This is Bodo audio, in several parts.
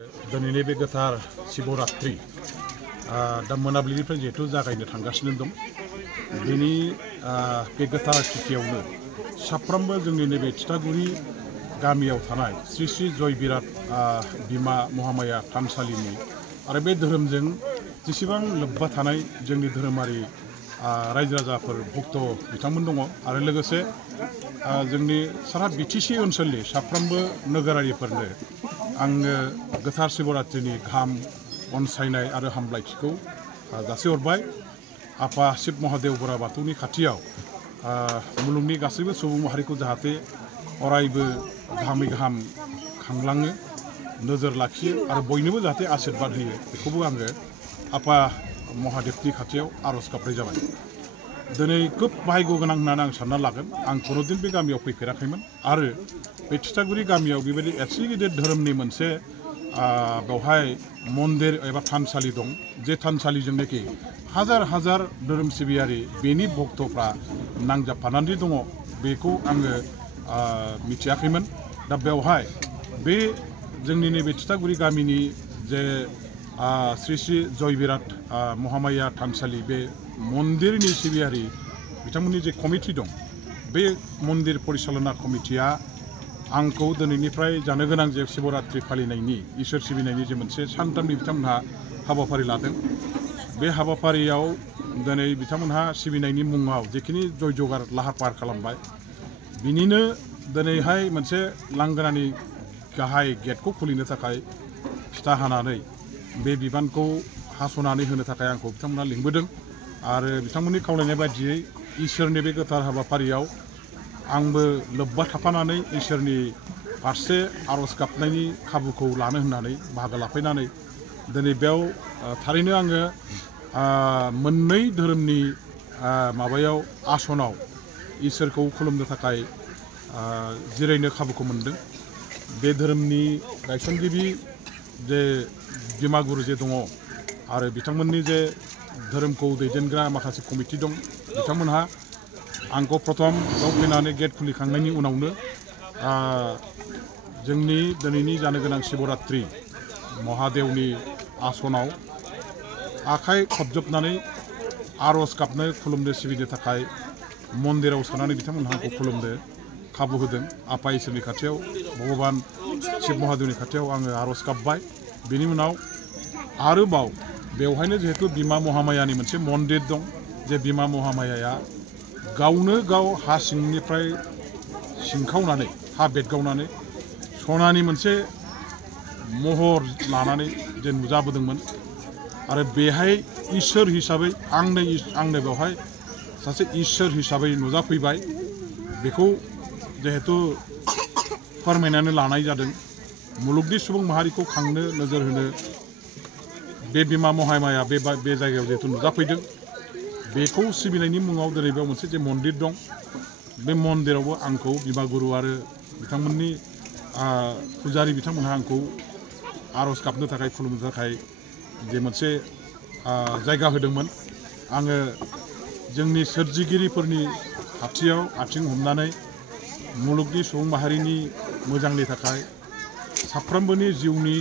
दिनैनि बे गोथार शिवरात्रि दा मोनाबिलिनिफ्राय जिहेतु जागायनो थांगासिनो दं। बेनि बे गोथार तिथियावनो साफ्रोमबो जोंनि नैबे तितागुरि गामियाव थानाय श्री श्री जय बिराट बिमा महामाया थानसालिनि आरो बे धोरोमजों जेसेबां लोब्बा थानाय जोंनि धोरोमारि रायजो राजाफोर भक्त बिथांमोन दङ आरो लोगोसे जोंनि सारा बिटिसि ओनसोलनि साफ्रोमबो नोगोरारिफोरनो आङो गोथार शिवरात्रिनि गाहाम अनसायनाय आरो हामलायथिखौ जासिहरबाय। आफा शिव महादेव बोरा बाथौनि खाथियाव मुलुगनि गासैबो सुबुं माहारिखौ जाहाथे अरायबो गाहामै गाहाम खांलाङो, नोजोर लाखियो आरो बयनोबो जाहाथे आशीर्बाद होयो, बेखौबो आङो आफा महादेवनि खाथियाव आरज गाबनाय जाबाय। दिनै खोब भाग्य गोनां होननानै आं सानना लागोन। आं खुनुदिन बे गामियाव फैफेराखैमोन आरो बे तितागुरि गामियाव बेबायदि एसे गिदिर धोरोमनि मोनसे बेवहाय मन्दिर एबा थानसालि दं, जे थानसालिजोंनोखि हाजार हाजार धोरोम सिबियारि बेनि भक्तफ्रा नांजाबफानानै दङ, बेखौ आङो मिथियाखैमोन। दा बेवहाय बे जोंनि नैबे तितागुरि गामिनि जे श्री श्री जय बिराट महामाया थानसालि बे मन्दिरनि सिबियारि बिथांमोननि जे कमिटि दं, बे मन्दिर परिचालना कमिटिया आंखौ दिनैनिफ्राय जानो गोनां जे शिवरात्रि फालिनायनि इसोर सिबिनायनि जे मोनसे सानथामनि बिथांमोनहा हाबाफारि लादों। बे हाबाफारियाव दिनै बिथांमोनहा सिबिनायनि मुङाव जेखिनि जय जगार लाहार फाहार खालामबाय, बिनिनो दिनैहाय मोनसे लांगोनानि गाहाय गेटखौ खुलिनो थाखाय फिथा हानानै बे बिबानखौ हास'नानै होनो थाखाय आंखौ बिथांमोनहा लिंबोदों आरो बिथांमोननि खावलायनाय बायदियै इसोरनि बे गोथार हाबाफारियाव आंबो लोब्बा थाफानानै इसोरनि फारसे आरज गाबनायनि खाबुखौ लानो होननानै बाहागो लाफैनानै दिनै बेयाव थारैनो आङो मोननै धोरोमनि माबायाव आसनाव इसोरखौ खुलुमनो थाखाय जिरायनो खाबुखौ मोनदों। बे धोरोमनि गायसनगिरि जे बिमागुरु जे दङ आरो बिथांमोननि जे धोरोमखौ दैदेनग्रा माखासे कमिटि दं, बिथांमोनहा आंखौ प्रथम बेयाव फैनानै गेट खुलिखांनायनि उनावनो जोंनि दिनैनि जानो गोनां शिवरात्रि महादेवनि आसनाव आखाइ खबजबनानै आरज गाबनो खुलुमनो सिबिनो थाखाय मन्दिराव सोनानै बिथांमोनहा आंखौ खुलुमनो खाबु होदों। आफा इसोरनि खाथियाव भगबान शिव महादेवनि खाथियाव आङो आरज गाबबाय। बेनि उनाव आरोबाव बेवहायनो जिहेतु बिमा महामायानि मोनसे मन्दिर दं, जे बिमा महामायाया गावनो गाव हा सिंनिफ्राय सिंखावनानै हा बेदगावनानै सनानि मोनसे महर लानानै जे नुजाबोदोंमोन आरो बेहाय इसोर हिसाबै आंनो बेवहाय सासे इसोर हिसाबै नुजाफैबाय, बेखौ जिहेतु फोरमायनानै लानाय जादों। मुलुगनि सुबुं माहारिखौ खांनो नोजोर होनो बे बिमा महामाया बे जायगायाव जिहेतु नुजाफैदों, बेखौ सिबिनायनि मुङाव दिनै बेयाव मोनसे जे मन्दिर दं, बे मन्दिरावबो आंखौ बिमागुरु आरो बिथांमोननि फुजारि बिथांमोनहा आंखौ आरज गाबनो थाखाय खुलुमनो थाखाय जे मोनसे जायगा होदोंमोन। आङो जोंनि सोरजिगिरिफोरनि खाथियाव आथिं हमनानै मुलुगनि सुबुं माहारिनि मोजांनि थाखाय, साफ्रोमबोनि जिउनि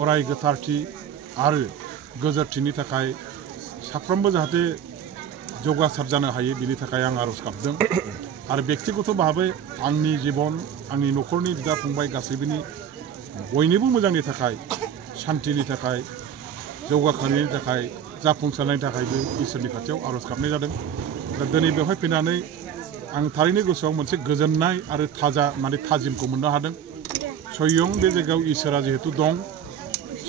अराय गोथारथि आरो गोजोरथिनि थाखाय साफ्रोमबो जाहाथे जौगासार जानो हायो, बिनि थाखाय आं आरज गाबदों। आरो बेक्तिगत भाबै आंनि जिबन, आंनि न'खरनि बिदा फंबाय गासैबोनि बयनिबो मोजांनि थाखाय, सान्थिनि थाखाय, जौगाखांनायनि थाखाय, जाफुंसारनायनि थाखायबो इसोरनि खाथियाव आरज गाबनाय जादों। दा दिनै बेवहाय फैनानै आं थारैनो गोसोआव मोनसे गोजोननाय आरो थाजिमखौ मोननो हादों। स्वयं बे जायगायाव इसोरा जिहेतु दं,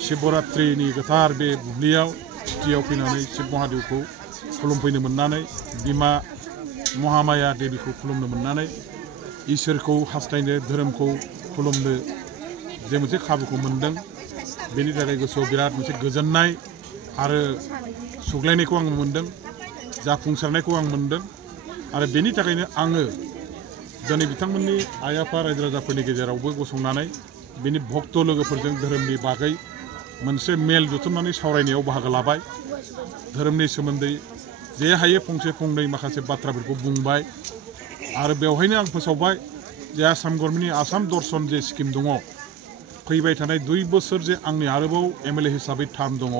शिवरात्रिनि गोथार बे बुब्लियाव तिथियाव फैनानै शिव महादेवखौ खुलुमफैनो मोननानै, बिमा महामाया देबीखौ खुलुमनो मोननानै, इसोरखौ हास्थायनो, धोरोमखौ खुलुमनो जे मोनसे खाबुखौ मोनदों, बेनि थाखाय गोसोआव बिराद मोनसे गोजोननाय आरो सुग्लायनायखौ आं मोनदों, जाफुंसारनायखौ आं मोनदों। आरो बेनि थाखायनो आङो दिनै बिथांमोननि आइ आफा रायजो राजाफोरनि गेजेरावबो गसंनानै बेनि भक्त लोगोफोरजों धोरोमनि बागै मोनसे मेल जथुमनानै सावरायनायाव बाहागो लाबाय। धोरोमनि सोमोन्दै जे हायो फंसे फंनै माखासे बाथ्राफोरखौ बुंबाय आरो बेवहायनो आं फोसावबाय जे आसाम गभर्नमेन्टनि आसाम दर्शन जे स्किम दङ, फैबाय थानाय 2 बोसोर जे आंनि आरोबाव एमएलए हिसाबै टार्म दङ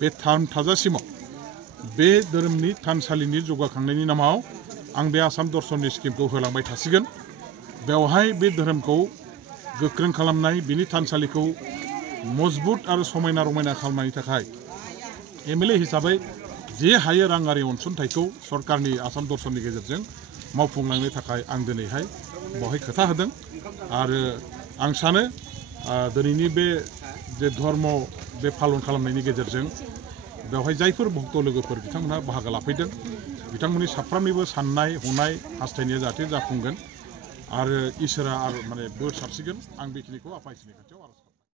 बे टार्म थाजासिमाव बे धोरोमनि थानसालिनि जौगाखांनायनि नामाव आं बे आसाम दर्शननि स्किमखौ होलांबाय थासिगोन बेवहाय बे धोरोमखौ गोख्रों खालामनाय बिनि थानसालिखौ मजबुत आरो समायना रमायना खालामनायनि थाखाय एमएलए हिसाबै जे हायो राङारि अनसुंथाइखौ सरकारनि आसाम दर्शननि गेजेरजों मावफुंलांनो थाखाय आं दिनैहाय बेवहाय खोथा होदों आरो आं सानो दिनैनि बे जे धर्म बे पालन खालामनायनि गेजेरजों बेवहाय जायफोर भक्त लोगोफोर बिथांमोनहा बाहागो लाफैदों बिथांमोननि साफ्रोमनिबो साननाय हनाय हास्थायनाया जाहाथे जाफुंगोन आरो इसोरा आरो माने बोर सारसिगोन आं बेखिनिखौ आफा इसोरनि खाथियाव आर'ज